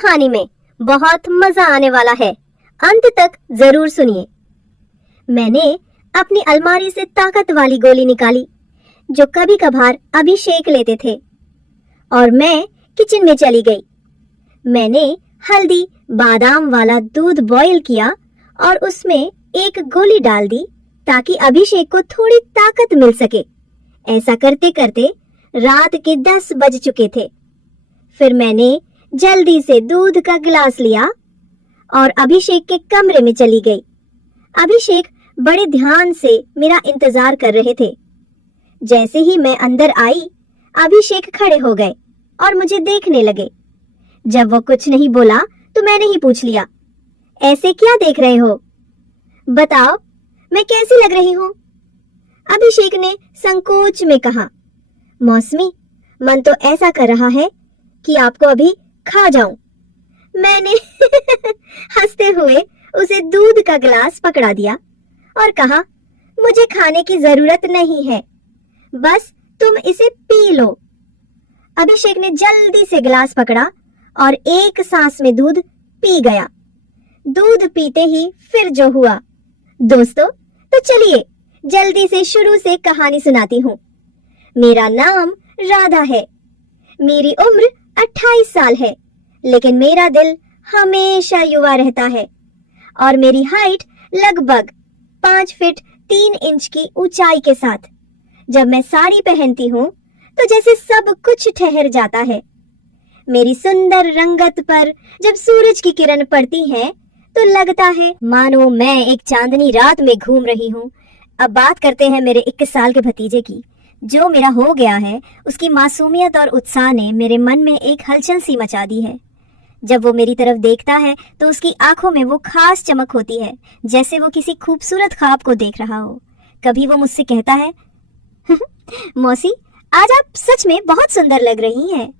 कहानी में बहुत मजा आने वाला है, अंत तक जरूर सुनिए। मैंने अपनी अलमारी से ताकत वाली गोली निकाली जो कभी कभार अभिषेक लेते थे और मैं किचन में चली गई। मैंने हल्दी बादाम वाला दूध बॉईल किया और उसमें एक गोली डाल दी ताकि अभिषेक को थोड़ी ताकत मिल सके। ऐसा करते करते रात के 10 बज चुके थे। फिर मैंने जल्दी से दूध का गिलास लिया और अभिषेक के कमरे में चली गई। अभिषेक बड़े ध्यान से मेरा इंतजार कर रहे थे। जैसे ही मैं अंदर आई, अभिषेक खड़े हो गए और मुझे देखने लगे। जब वो कुछ नहीं बोला तो मैंने ही पूछ लिया, ऐसे क्या देख रहे हो? बताओ, मैं कैसी लग रही हूँ? अभिषेक ने संकोच में कहा, मौसमी, मन तो ऐसा कर रहा है कि आपको अभी खा जाऊं। मैंने हंसते हुए उसे दूध का गिलास पकड़ा दिया और कहा, मुझे खाने की जरूरत नहीं है, बस तुम इसे पी लो। अभिषेक ने जल्दी से गिलास पकड़ा और एक सांस में दूध पी गया। दूध पीते ही फिर जो हुआ। दोस्तों, तो चलिए जल्दी से शुरू से कहानी सुनाती हूँ। मेरा नाम राधा है। मेरी उम्र 28 साल है, लेकिन मेरा दिल हमेशा युवा रहता है और मेरी हाइट लगभग 5 फीट 3 इंच की ऊंचाई के साथ। जब मैं साड़ी पहनती हूँ तो जैसे सब कुछ ठहर जाता है। मेरी सुंदर रंगत पर जब सूरज की किरण पड़ती है तो लगता है मानो मैं एक चांदनी रात में घूम रही हूँ। अब बात करते हैं मेरे 21 साल के भतीजे की। जो मेरा हो गया है, उसकी मासूमियत और उत्साह ने मेरे मन में एक हलचल सी मचा दी है। जब वो मेरी तरफ देखता है तो उसकी आंखों में वो खास चमक होती है, जैसे वो किसी खूबसूरत ख्वाब को देख रहा हो। कभी वो मुझसे कहता है, मौसी, आज आप सच में बहुत सुंदर लग रही हैं।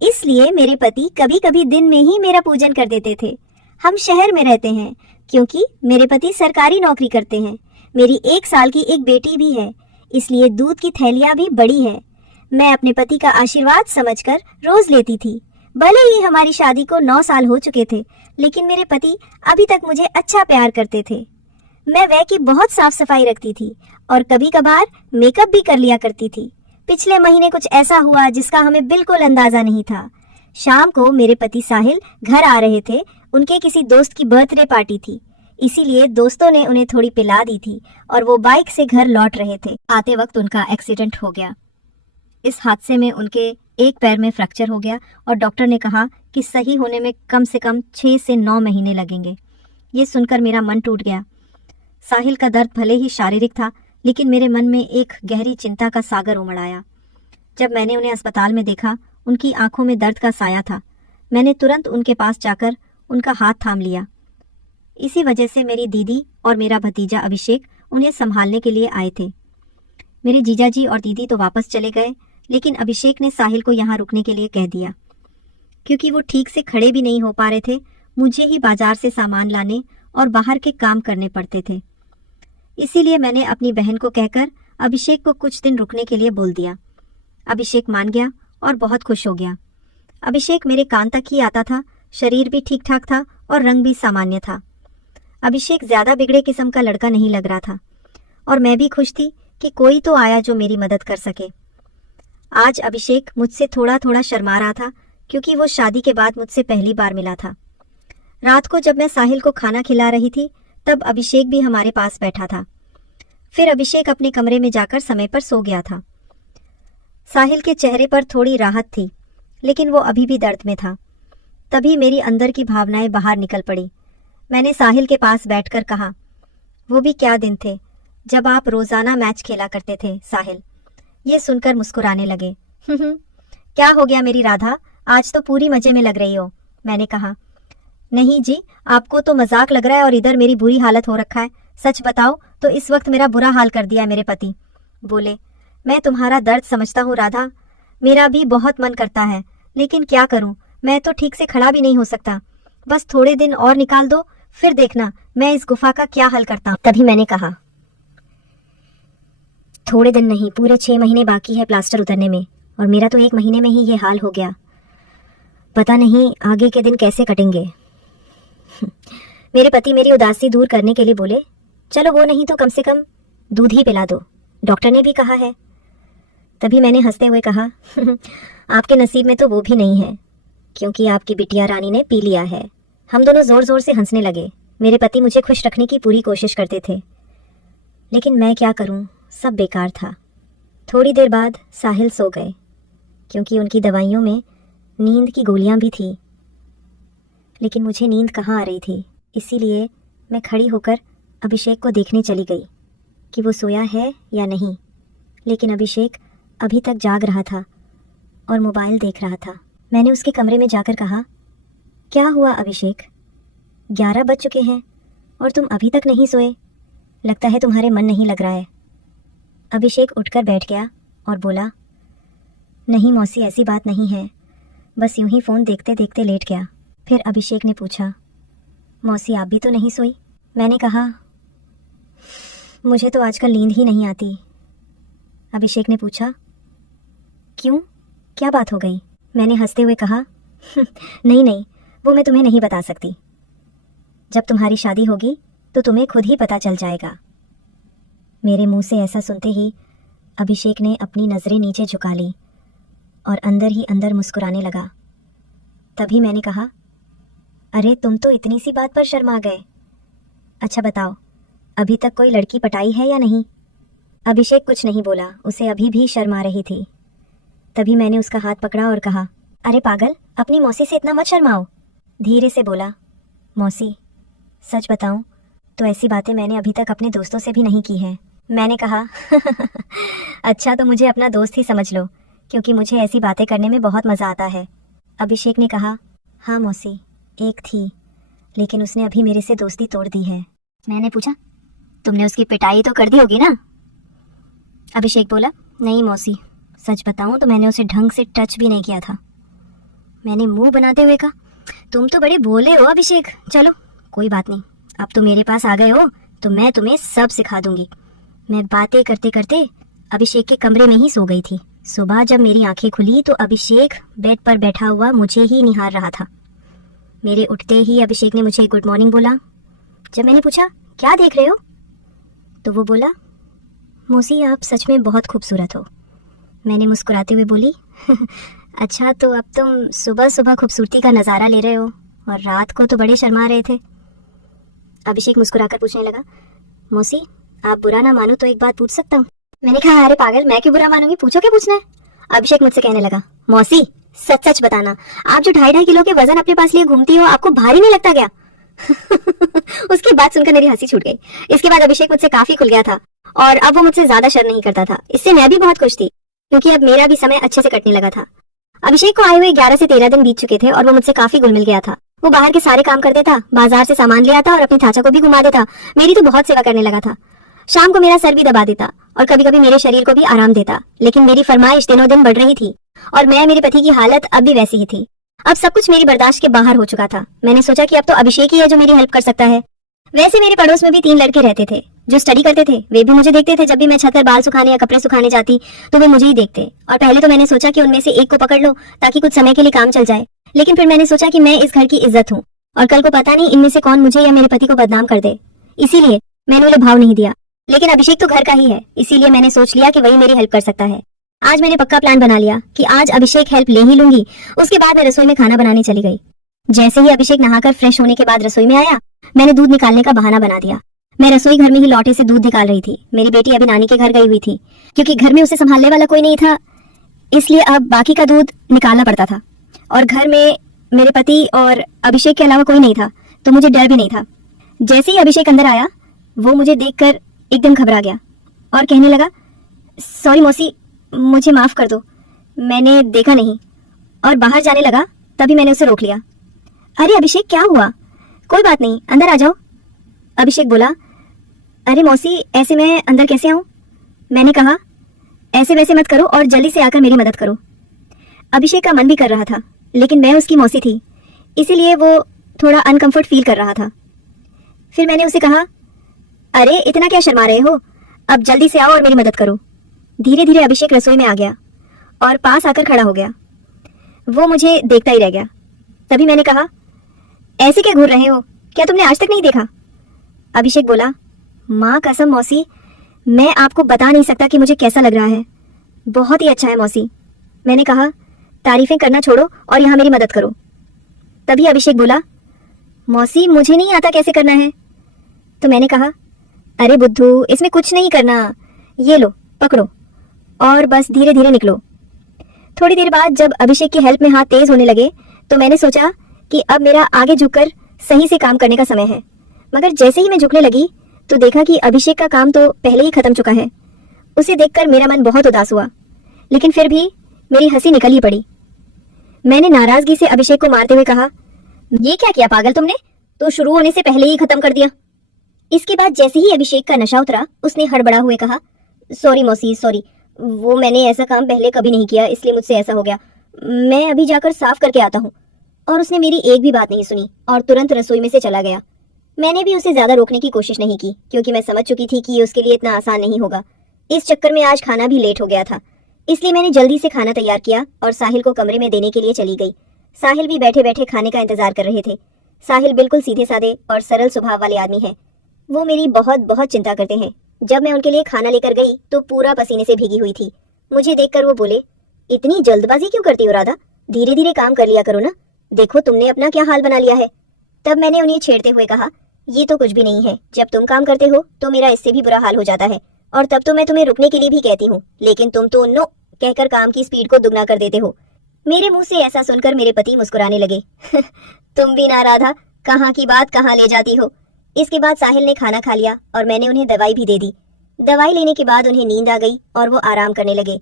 इसलिए मेरे पति कभी कभी दिन में ही मेरा पूजन कर देते थे। हम शहर में रहते हैं क्योंकि मेरे पति सरकारी नौकरी करते हैं। मेरी 1 साल की एक बेटी भी है, इसलिए दूध की थैलियां भी बड़ी है। मैं अपने पति का आशीर्वाद समझकर रोज लेती थी। भले ही हमारी शादी को 9 साल हो चुके थे, लेकिन मेरे पति अभी तक मुझे अच्छा प्यार करते थे। मैं वह की बहुत साफ सफाई रखती थी और कभी कभार मेकअप भी कर लिया करती थी। पिछले महीने कुछ ऐसा हुआ जिसका हमें बिल्कुल अंदाजा नहीं था। शाम को मेरे पति साहिल घर आ रहे थे। उनके किसी दोस्त की बर्थडे पार्टी थी, इसीलिए दोस्तों ने उन्हें थोड़ी पिला दी थी और वो बाइक से घर लौट रहे थे। आते वक्त उनका एक्सीडेंट हो गया। इस हादसे में उनके एक पैर में फ्रैक्चर हो गया और डॉक्टर ने कहा कि सही होने में कम से कम 6 से 9 महीने लगेंगे। ये सुनकर मेरा मन टूट गया। साहिल का दर्द भले ही शारीरिक था, लेकिन मेरे मन में एक गहरी चिंता का सागर उमड़ आया। जब मैंने उन्हें अस्पताल में देखा, उनकी आंखों में दर्द का साया था। मैंने तुरंत उनके पास जाकर उनका हाथ थाम लिया। इसी वजह से मेरी दीदी और मेरा भतीजा अभिषेक उन्हें संभालने के लिए आए थे। मेरे जीजाजी और दीदी तो वापस चले गए, लेकिन अभिषेक ने साहिल को यहाँ रुकने के लिए कह दिया। क्योंकि वो ठीक से खड़े भी नहीं हो पा रहे थे, मुझे ही बाजार से सामान लाने और बाहर के काम करने पड़ते थे। इसीलिए मैंने अपनी बहन को कहकर अभिषेक को कुछ दिन रुकने के लिए बोल दिया। अभिषेक मान गया और बहुत खुश हो गया। अभिषेक मेरे कान तक ही आता था, शरीर भी ठीक ठाक था और रंग भी सामान्य था। अभिषेक ज्यादा बिगड़े किस्म का लड़का नहीं लग रहा था और मैं भी खुश थी कि कोई तो आया जो मेरी मदद कर सके। आज अभिषेक मुझसे थोड़ा थोड़ा शर्मा रहा था क्योंकि वो शादी के बाद मुझसे पहली बार मिला था। रात को जब मैं साहिल को खाना खिला रही थी, तब अभिषेक भी हमारे पास बैठा था। फिर अभिषेक अपने कमरे में जाकर समय पर सो गया था। साहिल के चेहरे पर थोड़ी राहत थी, लेकिन वो अभी भी दर्द में था। तभी मेरी अंदर की भावनाएं बाहर निकल पड़ी। मैंने साहिल के पास बैठकर कहा, वो भी क्या दिन थे जब आप रोजाना मैच खेला करते थे साहिल। ये सुनकर मुस्कुराने लगे। क्या हो गया मेरी राधा, आज तो पूरी मजे में लग रही हो, मैंने कहा। नहीं जी, आपको तो मजाक लग रहा है और इधर मेरी बुरी हालत हो रखा है। सच बताओ तो इस वक्त मेरा बुरा हाल कर दिया है मेरे पति, बोले। मैं तुम्हारा दर्द समझता हूँ राधा, मेरा भी बहुत मन करता है, लेकिन क्या करूँ, मैं तो ठीक से खड़ा भी नहीं हो सकता। बस थोड़े दिन और निकाल दो, फिर देखना मैं इस गुफा का क्या हल करता हूँ। तभी मैंने कहा, थोड़े दिन नहीं, पूरे 6 महीने बाकी है प्लास्टर उतरने में और मेरा तो 1 महीने में ही ये हाल हो गया। पता नहीं आगे के दिन कैसे कटेंगे। मेरे पति मेरी उदासी दूर करने के लिए बोले, चलो वो नहीं तो कम से कम दूध ही पिला दो, डॉक्टर ने भी कहा है। तभी मैंने हंसते हुए कहा, आपके नसीब में तो वो भी नहीं है, क्योंकि आपकी बिटिया रानी ने पी लिया है। हम दोनों जोर जोर से हंसने लगे। मेरे पति मुझे खुश रखने की पूरी कोशिश करते थे, लेकिन मैं क्या करूं, सब बेकार था। थोड़ी देर बाद साहिल सो गए, क्योंकि उनकी दवाइयों में नींद की गोलियां भी थी। लेकिन मुझे नींद कहाँ आ रही थी, इसीलिए मैं खड़ी होकर अभिषेक को देखने चली गई कि वो सोया है या नहीं। लेकिन अभिषेक अभी तक जाग रहा था और मोबाइल देख रहा था। मैंने उसके कमरे में जाकर कहा, क्या हुआ अभिषेक, 11 बज चुके हैं और तुम अभी तक नहीं सोए? लगता है तुम्हारे मन नहीं लग रहा है। अभिषेक उठकर बैठ गया और बोला, नहीं मौसी, ऐसी बात नहीं है, बस यूं ही फ़ोन देखते देखते लेट गया। फिर अभिषेक ने पूछा, मौसी आप भी तो नहीं सोई? मैंने कहा, मुझे तो आजकल नींद ही नहीं आती। अभिषेक ने पूछा, क्यों, क्या बात हो गई? मैंने हंसते हुए कहा, नहीं नहीं, वो मैं तुम्हें नहीं बता सकती। जब तुम्हारी शादी होगी तो तुम्हें खुद ही पता चल जाएगा। मेरे मुंह से ऐसा सुनते ही अभिषेक ने अपनी नज़रें नीचे झुका ली और अंदर ही अंदर मुस्कुराने लगा। तभी मैंने कहा, अरे तुम तो इतनी सी बात पर शर्मा गए। अच्छा बताओ, अभी तक कोई लड़की पटाई है या नहीं? अभिषेक कुछ नहीं बोला, उसे अभी भी शर्म आ रही थी। तभी मैंने उसका हाथ पकड़ा और कहा, अरे पागल, अपनी मौसी से इतना मत शर्माओ। धीरे से बोला, मौसी सच बताऊं तो ऐसी बातें मैंने अभी तक अपने दोस्तों से भी नहीं की हैं। मैंने कहा, अच्छा तो मुझे अपना दोस्त ही समझ लो, क्योंकि मुझे ऐसी बातें करने में बहुत मज़ा आता है। अभिषेक ने कहा, हाँ मौसी, एक थी, लेकिन उसने अभी मेरे से दोस्ती तोड़ दी है। मैंने पूछा, तुमने उसकी पिटाई तो कर दी होगी ना? अभिषेक बोला, नहीं मौसी, सच बताऊं तो मैंने उसे ढंग से टच भी नहीं किया था। मैंने मुंह बनाते हुए कहा, तुम तो बड़े भोले हो अभिषेक। चलो कोई बात नहीं, अब तो मेरे पास आ गए हो तो मैं तुम्हें सब सिखा दूंगी। मैं बातें करते करते अभिषेक के कमरे में ही सो गई थी। सुबह जब मेरी आंखें खुली तो अभिषेक बेड पर बैठा हुआ मुझे ही निहार रहा था। मेरे उठते ही अभिषेक ने मुझे गुड मॉर्निंग बोला। जब मैंने पूछा, क्या देख रहे हो, तो वो बोला, मौसी आप सच में बहुत खूबसूरत हो। मैंने मुस्कुराते हुए बोली, अच्छा तो अब तुम सुबह सुबह खूबसूरती का नज़ारा ले रहे हो और रात को तो बड़े शर्मा रहे थे। अभिषेक मुस्कुराकर पूछने लगा, मौसी आप बुरा ना मानो तो एक बात पूछ सकता हूँ? मैंने कहा, अरे पागल, मैं क्यों बुरा मानूंगी, पूछो क्या पूछना है। अभिषेक मुझसे कहने लगा, मौसी सच सच बताना, आप जो 2.5 किलो के वजन अपने पास लिए घूमती हो, आपको भारी नहीं लगता क्या? उसकी बात सुनकर मेरी हंसी छूट गई। इसके बाद अभिषेक मुझसे काफी खुल गया था और अब वो मुझसे ज्यादा शर्म नहीं करता था। इससे मैं भी बहुत खुश थी, क्योंकि अब मेरा भी समय अच्छे से कटने लगा था। अभिषेक को आए हुए 11 से 13 दिन बीत चुके थे और वो मुझसे काफी घुल मिल गया था। वो बाहर के सारे काम कर देता, बाजार से सामान ले आता और अपनी चाचा को भी घुमा देता। मेरी तो बहुत सेवा करने लगा था। शाम को मेरा सर भी दबा देता और कभी कभी मेरे शरीर को भी आराम देता। लेकिन मेरी फरमाइश दिनों दिन बढ़ रही थी और मेरे पति की हालत अब भी वैसी ही थी। अब सब कुछ मेरी बर्दाश्त के बाहर हो चुका था। मैंने सोचा कि अब तो अभिषेक ही है जो मेरी हेल्प कर सकता है। वैसे मेरे पड़ोस में भी 3 लड़के रहते थे जो स्टडी करते थे। वे भी मुझे देखते थे। जब भी मैं छत पर बाल सुखाने या कपड़े सुखाने जाती तो वे मुझे ही देखते। और पहले तो मैंने सोचा कि उनमें से एक को पकड़ लो ताकि कुछ समय के लिए काम चल जाए। लेकिन फिर मैंने सोचा कि मैं इस घर की इज्जत हूँ और कल को पता नहीं इनमें से कौन मुझे या मेरे पति को बदनाम कर दे, इसीलिए मैंने उन्हें भाव नहीं दिया। लेकिन अभिषेक तो घर का ही है, इसीलिए मैंने सोच लिया कि वही मेरी हेल्प कर सकता है। आज मैंने पक्का प्लान बना लिया कि आज अभिषेक हेल्प ले ही लूंगी। उसके बाद मैं रसोई में खाना बनाने चली गई। जैसे ही अभिषेक नहाकर फ्रेश होने के बाद रसोई में आया, मैंने दूध निकालने का बहाना बना दिया। मैं रसोई घर में ही लौटे से दूध निकाल रही थी। मेरी बेटी अभी नानी के घर गई हुई थी, क्योंकि घर में उसे संभालने वाला कोई नहीं था, इसलिए अब बाकी का दूध निकालना पड़ता था। और घर में मेरे पति और अभिषेक के अलावा कोई नहीं था, तो मुझे डर भी नहीं था। जैसे ही अभिषेक अंदर आया, वो मुझे देखकर एकदम घबरा गया और कहने लगा, सॉरी मौसी, मुझे माफ कर दो, मैंने देखा नहीं, और बाहर जाने लगा। तभी मैंने उसे रोक लिया। अरे अभिषेक, क्या हुआ? कोई बात नहीं, अंदर आ जाओ। अभिषेक बोला, अरे मौसी, ऐसे मैं अंदर कैसे आऊं? मैंने कहा, ऐसे वैसे मत करो और जल्दी से आकर मेरी मदद करो। अभिषेक का मन भी कर रहा था, लेकिन मैं उसकी मौसी थी, इसीलिए वो थोड़ा अनकंफर्ट फील कर रहा था। फिर मैंने उसे कहा, अरे इतना क्या शर्मा रहे हो, अब जल्दी से आओ और मेरी मदद करो। धीरे धीरे अभिषेक रसोई में आ गया और पास आकर खड़ा हो गया। वो मुझे देखता ही रह गया। तभी मैंने कहा, ऐसे क्या घूर रहे हो, क्या तुमने आज तक नहीं देखा? अभिषेक बोला, माँ कसम मौसी, मैं आपको बता नहीं सकता कि मुझे कैसा लग रहा है। बहुत ही अच्छा है मौसी। मैंने कहा, तारीफें करना छोड़ो और यहाँ मेरी मदद करो। तभी अभिषेक बोला, मौसी मुझे नहीं आता कैसे करना है। तो मैंने कहा, अरे बुद्धू, इसमें कुछ नहीं करना, ये लो पकड़ो और बस धीरे धीरे निकलो। थोड़ी देर बाद जब अभिषेक की हेल्प में हाथ तेज होने लगे तो मैंने सोचा कि अब मेरा आगे झुककर सही से काम करने का समय है। मगर जैसे ही मैं झुकने लगी तो देखा कि अभिषेक का काम तो पहले ही खत्म चुका है। उसे देखकर मेरा मन बहुत उदास हुआ, लेकिन फिर भी मेरी हंसी निकल ही पड़ी। मैंने नाराजगी से अभिषेक को मारते हुए कहा, ये क्या किया पागल तुमने, तो शुरू होने से पहले ही खत्म कर दिया। इसके बाद जैसे ही अभिषेक का नशा उतरा उसने हड़बड़ा हुए कहा, सॉरी मौसी सॉरी, वो मैंने ऐसा काम पहले कभी नहीं किया, इसलिए मुझसे ऐसा हो गया। मैं अभी जाकर साफ करके आता हूँ। और उसने मेरी एक भी बात नहीं सुनी और तुरंत रसोई में से चला गया। मैंने भी उसे ज्यादा रोकने की कोशिश नहीं की, क्योंकि मैं समझ चुकी थी कि ये उसके लिए इतना आसान नहीं होगा। इस चक्कर में आज खाना भी लेट हो गया था, इसलिए मैंने जल्दी से खाना तैयार किया और साहिल को कमरे में देने के लिए चली गई। साहिल भी बैठे बैठे खाने का इंतजार कर रहे थे। साहिल बिल्कुल सीधे साधे और सरल स्वभाव वाले आदमी हैं। वो मेरी बहुत बहुत चिंता करते हैं। जब मैं उनके लिए खाना लेकर गई तो पूरा पसीने से भीगी हुई थी। मुझे देखकर वो बोले, इतनी जल्दबाजी क्यों करती हो राधा, धीरे धीरे काम कर लिया करो ना, देखो तुमने अपना क्या हाल बना लिया है। तब मैंने उन्हें छेड़ते हुए कहा, ये तो कुछ भी नहीं है, जब तुम काम करते हो तो मेरा इससे भी बुरा हाल हो जाता है, और तब तो मैं तुम्हें रुकने के लिए भी कहती हूँ, लेकिन तुम तो नो कहकर काम की स्पीड को दुगना कर देते हो। मेरे मुंह से ऐसा सुनकर मेरे पति मुस्कुराने लगे। तुम भी ना राधा, कहाँ की बात कहाँ ले जाती हो। इसके बाद साहिल ने खाना खा लिया और मैंने उन्हें दवाई भी दे दी। दवाई लेने के बाद उन्हें नींद आ गई और वो आराम करने लगे।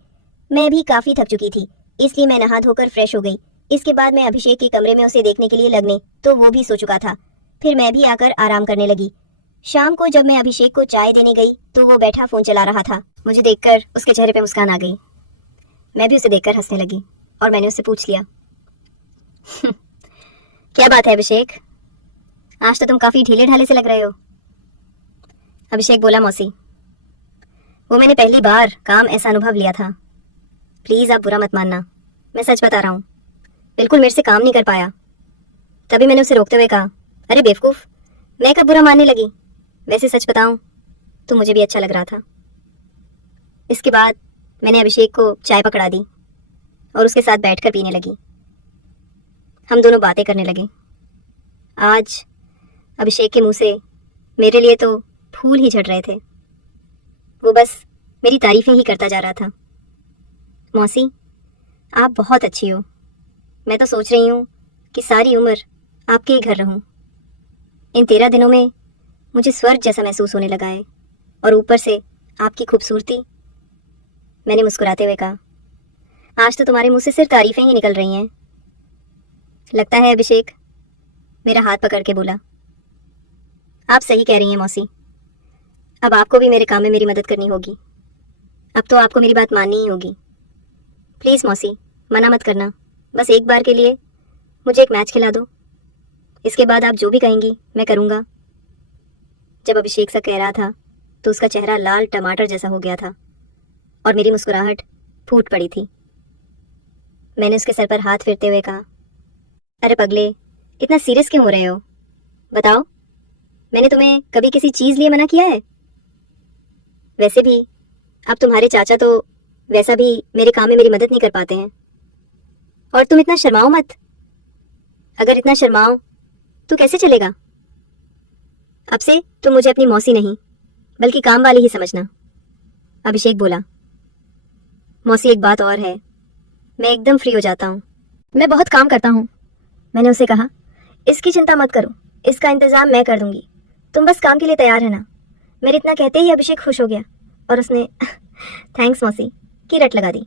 मैं भी काफी थक चुकी थी, इसलिए मैं नहा धोकर फ्रेश हो गई। इसके बाद मैं अभिषेक के कमरे में उसे देखने के लिए लगने तो वो भी सो चुका था। फिर मैं भी आकर आराम करने लगी। शाम को जब मैं अभिषेक को चाय देने गई तो वो बैठा फोन चला रहा था। मुझे देखकर उसके चेहरे पे मुस्कान आ गई। मैं भी उसे देखकर हंसने लगी और मैंने उससे पूछ लिया, क्या बात है अभिषेक, आज तो तुम काफी ढीले ढाले से लग रहे हो। अभिषेक बोला, मौसी वो मैंने पहली बार काम ऐसा अनुभव लिया था, प्लीज आप बुरा मत मानना, मैं सच बता रहा हूँ, बिल्कुल मेरे से काम नहीं कर पाया। तभी मैंने उसे रोकते हुए कहा, अरे बेवकूफ, मैं कब बुरा मानने लगी, वैसे सच बताऊं तो मुझे भी अच्छा लग रहा था। इसके बाद मैंने अभिषेक को चाय पकड़ा दी और उसके साथ बैठकर पीने लगी। हम दोनों बातें करने लगे। आज अभिषेक के मुंह से मेरे लिए तो फूल ही झड़ रहे थे। वो बस मेरी तारीफें ही करता जा रहा था। मौसी आप बहुत अच्छी हो, मैं तो सोच रही हूँ कि सारी उम्र आपके ही घर रहूँ। इन 13 दिनों में मुझे स्वर्ग जैसा महसूस होने लगा है, और ऊपर से आपकी खूबसूरती। मैंने मुस्कुराते हुए कहा, आज तो तुम्हारे मुंह से सिर्फ तारीफें ही निकल रही हैं। लगता है अभिषेक मेरा हाथ पकड़ के बोला, आप सही कह रही हैं मौसी, अब आपको भी मेरे काम में मेरी मदद करनी होगी। अब तो आपको मेरी बात माननी ही होगी। प्लीज़ मौसी मना मत करना, बस एक बार के लिए मुझे एक मैच खिला दो, इसके बाद आप जो भी कहेंगी मैं करूँगा। जब अभिषेक सा कह रहा था तो उसका चेहरा लाल टमाटर जैसा हो गया था और मेरी मुस्कुराहट फूट पड़ी थी। मैंने उसके सर पर हाथ फेरते हुए कहा, अरे पगले, इतना सीरियस क्यों हो रहे हो, बताओ मैंने तुम्हें कभी किसी चीज़ लिए मना किया है? वैसे भी अब तुम्हारे चाचा तो वैसा भी मेरे काम में मेरी मदद नहीं कर पाते हैं, और तुम इतना शर्माओ मत। अगर इतना शर्माओ तो कैसे चलेगा? अब से तुम मुझे अपनी मौसी नहीं बल्कि काम वाली ही समझना। अभिषेक बोला, मौसी एक बात और है, मैं एकदम फ्री हो जाता हूँ, मैं बहुत काम करता हूँ। मैंने उसे कहा, इसकी चिंता मत करो, इसका इंतजाम मैं कर दूंगी, तुम बस काम के लिए तैयार है ना। मेरे इतना कहते ही अभिषेक खुश हो गया और उसने थैंक्स मौसी की रट लगा दी।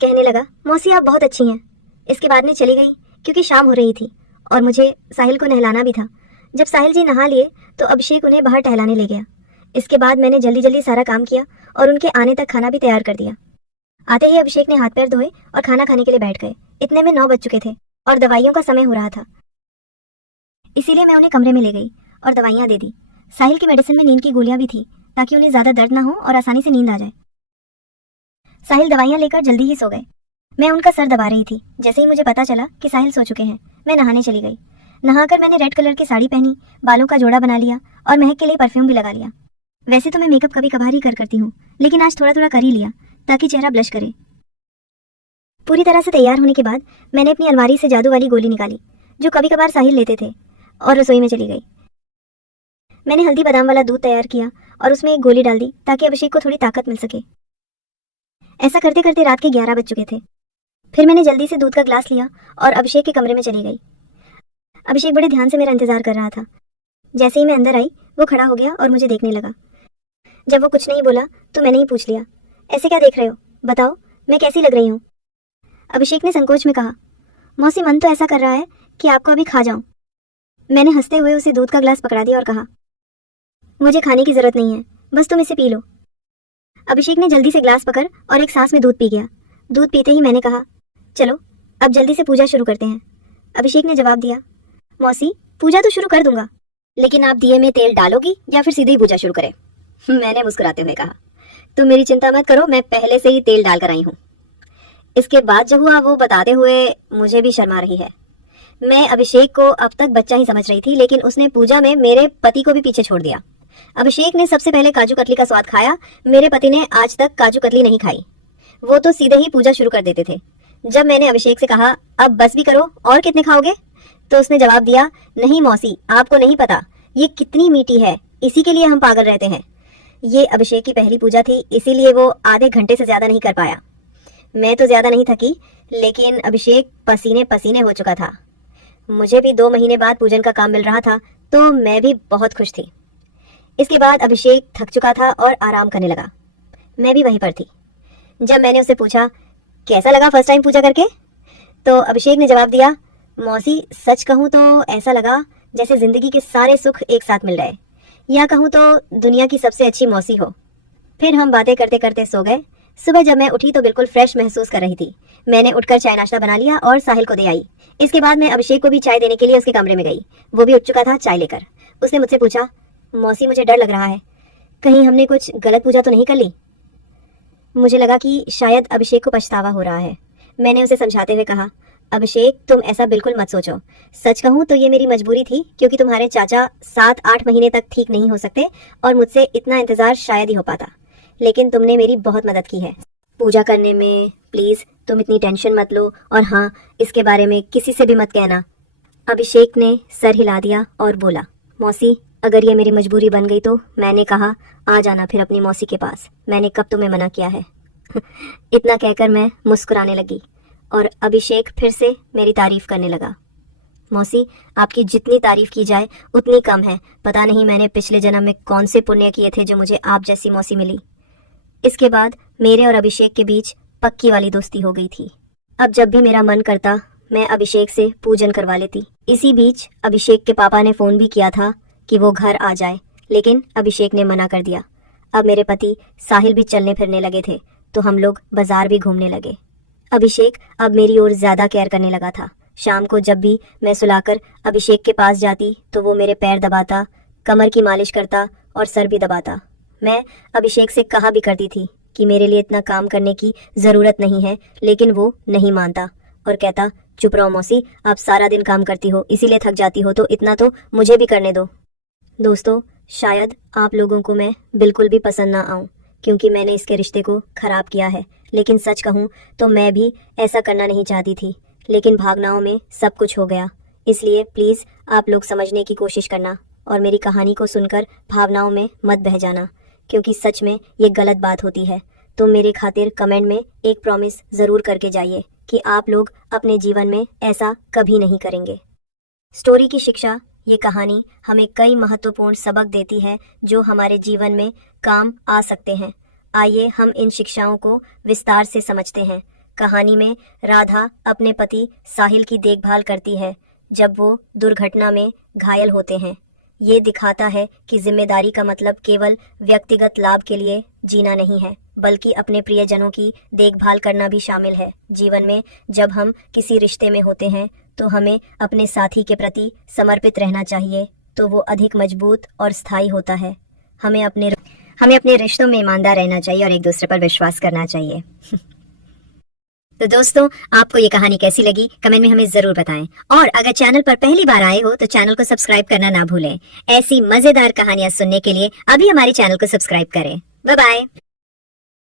कहने लगा, मौसी आप बहुत अच्छी हैं। इसके बाद में चली गई क्योंकि शाम हो रही थी और मुझे साहिल को नहलाना भी था। जब साहिल जी नहा लिए तो अभिषेक उन्हें बाहर टहलाने ले गया। इसके बाद मैंने जल्दी जल्दी सारा काम किया और उनके आने तक खाना भी तैयार कर दिया। आते ही अभिषेक ने हाथ पैर धोए और खाना खाने के लिए बैठ गए। इतने में 9 बज चुके थे और दवाइयों का समय हो रहा था, इसीलिए मैं उन्हें कमरे में ले गई और दवाइयाँ दे दी। साहिल की मेडिसिन में नींद की गोलियां भी थी ताकि उन्हें ज्यादा दर्द ना हो और आसानी से नींद आ जाए। साहिल दवाइयाँ लेकर जल्दी ही सो गए। मैं उनका सर दबा रही थी। जैसे ही मुझे पता चला कि साहिल सो चुके हैं, मैं नहाने चली गई। नहाकर मैंने रेड कलर की साड़ी पहनी, बालों का जोड़ा बना लिया और महक के लिए परफ्यूम भी लगा लिया। वैसे तो मैं मेकअप कभी कभार ही करती हूँ, लेकिन आज थोड़ा थोड़ा कर ही लिया ताकि चेहरा ब्लश करे। पूरी तरह से तैयार होने के बाद मैंने अपनी अलमारी से जादू वाली गोली निकाली जो कभी कभार साहिल लेते थे और रसोई में चली गई। मैंने हल्दी बादाम वाला दूध तैयार किया और उसमें एक गोली डाल दी ताकि अभिषेक को थोड़ी ताकत मिल सके। ऐसा करते करते रात के 11 बज चुके थे। फिर मैंने जल्दी से दूध का ग्लास लिया और अभिषेक के कमरे में चली गई। अभिषेक बड़े ध्यान से मेरा इंतजार कर रहा था। जैसे ही मैं अंदर आई, वो खड़ा हो गया और मुझे देखने लगा। जब वो कुछ नहीं बोला तो मैंने ही पूछ लिया, ऐसे क्या देख रहे हो, बताओ मैं कैसी लग रही हूँ? अभिषेक ने संकोच में कहा, मौसी मन तो ऐसा कर रहा है कि आपको अभी खा जाऊं। मैंने हंसते हुए उसे दूध का ग्लास पकड़ा दिया और कहा, मुझे खाने की जरूरत नहीं है, बस तुम इसे पी लो। अभिषेक ने जल्दी से ग्लास पकड़ और एक सांस में दूध पी गया। दूध पीते ही मैंने कहा, चलो अब जल्दी से पूजा शुरू करते हैं। अभिषेक ने जवाब दिया, मौसी पूजा तो शुरू कर दूंगा, लेकिन आप दिए में तेल डालोगी या फिर सीधे ही पूजा शुरू करें? मैंने मुस्कुराते हुए कहा, तुम मेरी चिंता मत करो, मैं पहले से ही तेल डालकर आई हूँ। इसके बाद जो हुआ वो बताते हुए मुझे भी शर्मा रही है। मैं अभिषेक को अब तक बच्चा ही समझ रही थी, लेकिन उसने पूजा में मेरे पति को भी पीछे छोड़ दिया। अभिषेक ने सबसे पहले काजू कतली का स्वाद खाया, मेरे पति ने आज तक काजू कतली नहीं खाई। वो तो सीधे ही पूजा शुरू कर देते थे। जब मैंने अभिषेक से कहा, अब बस भी करो, और कितने खाओगे, तो उसने जवाब दिया, नहीं मौसी आपको नहीं पता ये कितनी मीठी है, इसी के लिए हम पागल रहते हैं। ये अभिषेक की पहली पूजा थी, इसीलिए वो आधे घंटे से ज्यादा नहीं कर पाया। मैं तो ज्यादा नहीं थकी, लेकिन अभिषेक पसीने पसीने हो चुका था। मुझे भी 2 महीने बाद पूजन का काम मिल रहा था, तो मैं भी बहुत खुश थी। इसके बाद अभिषेक थक चुका था और आराम करने लगा। मैं भी वहीं पर थी। जब मैंने उसे पूछा, कैसा लगा फर्स्ट टाइम पूजा करके, तो अभिषेक ने जवाब दिया, मौसी सच कहूँ तो ऐसा लगा जैसे जिंदगी के सारे सुख एक साथ मिल रहे, या कहूँ तो दुनिया की सबसे अच्छी मौसी हो। फिर हम बातें करते करते सो गए। सुबह जब मैं उठी तो बिल्कुल फ्रेश महसूस कर रही थी। मैंने उठकर चाय नाश्ता बना लिया और साहिल को दे आई। इसके बाद मैं अभिषेक को भी चाय देने के लिए उसके कमरे में गई। वो भी उठ चुका था चाय लेकर। उसने मुझसे पूछा, मौसी मुझे डर लग रहा है, कहीं हमने कुछ गलत पूजा तो नहीं कर ली? मुझे लगा कि शायद अभिषेक को पछतावा हो रहा है। मैंने उसे समझाते हुए कहा, अभिषेक तुम ऐसा बिल्कुल मत सोचो। सच कहूँ तो ये मेरी मजबूरी थी, क्योंकि तुम्हारे चाचा 7-8 महीने तक ठीक नहीं हो सकते और मुझसे इतना इंतजार शायद ही हो पाता। लेकिन तुमने मेरी बहुत मदद की है पूजा करने में। प्लीज तुम इतनी टेंशन मत लो, और हाँ, इसके बारे में किसी से भी मत कहना। अभिषेक ने सर हिला दिया और बोला, मौसी अगर ये मेरी मजबूरी बन गई तो मैंने कहा आ जाना फिर अपनी मौसी के पास, मैंने कब तुम्हें मना किया है? इतना कहकर मैं मुस्कुराने लगी और अभिषेक फिर से मेरी तारीफ करने लगा। मौसी आपकी जितनी तारीफ की जाए उतनी कम है। पता नहीं मैंने पिछले जन्म में कौन से पुण्य किए थे जो मुझे आप जैसी मौसी मिली। इसके बाद मेरे और अभिषेक के बीच पक्की वाली दोस्ती हो गई थी। अब जब भी मेरा मन करता मैं अभिषेक से पूजन करवा लेती। इसी बीच अभिषेक के पापा ने फोन भी किया था कि वो घर आ जाए, लेकिन अभिषेक ने मना कर दिया। अब मेरे पति साहिल भी चलने फिरने लगे थे, तो हम लोग बाजार भी घूमने लगे। अभिषेक अब मेरी ओर ज्यादा केयर करने लगा था। शाम को जब भी मैं सुलाकर अभिषेक के पास जाती तो वो मेरे पैर दबाता, कमर की मालिश करता और सर भी दबाता। मैं अभिषेक से कहा भी करती थी कि मेरे लिए इतना काम करने की जरूरत नहीं है, लेकिन वो नहीं मानता और कहता, चुप रहो मौसी, आप सारा दिन काम करती हो इसीलिए थक जाती हो, तो इतना तो मुझे भी करने दो। दोस्तों, शायद आप लोगों को मैं बिल्कुल भी पसंद ना आऊं, क्योंकि मैंने इसके रिश्ते को खराब किया है, लेकिन सच कहूं तो मैं भी ऐसा करना नहीं चाहती थी, लेकिन भावनाओं में सब कुछ हो गया। इसलिए प्लीज़ आप लोग समझने की कोशिश करना और मेरी कहानी को सुनकर भावनाओं में मत बह जाना, क्योंकि सच में ये गलत बात होती है। तो मेरे खातिर कमेंट में एक प्रॉमिस ज़रूर करके जाइए कि आप लोग अपने जीवन में ऐसा कभी नहीं करेंगे। स्टोरी की शिक्षा, ये कहानी हमें कई महत्वपूर्ण सबक देती है जो हमारे जीवन में काम आ सकते हैं। आइए हम इन शिक्षाओं को विस्तार से समझते हैं। कहानी में राधा अपने पति साहिल की देखभाल करती है जब वो दुर्घटना में घायल होते हैं। ये दिखाता है कि जिम्मेदारी का मतलब केवल व्यक्तिगत लाभ के लिए जीना नहीं है, बल्कि अपने प्रियजनों की देखभाल करना भी शामिल है। जीवन में जब हम किसी रिश्ते में होते हैं तो हमें अपने साथी के प्रति समर्पित रहना चाहिए, तो वो अधिक मजबूत और स्थायी होता है। हमें अपने रिश्तों में ईमानदार रहना चाहिए और एक दूसरे पर विश्वास करना चाहिए। तो दोस्तों, आपको ये कहानी कैसी लगी कमेंट में हमें जरूर बताएं। और अगर चैनल पर पहली बार आए हो तो चैनल को सब्सक्राइब करना ना भूलें। ऐसी मजेदार कहानियां सुनने के लिए अभी हमारे चैनल को सब्सक्राइब करें। Bye bye.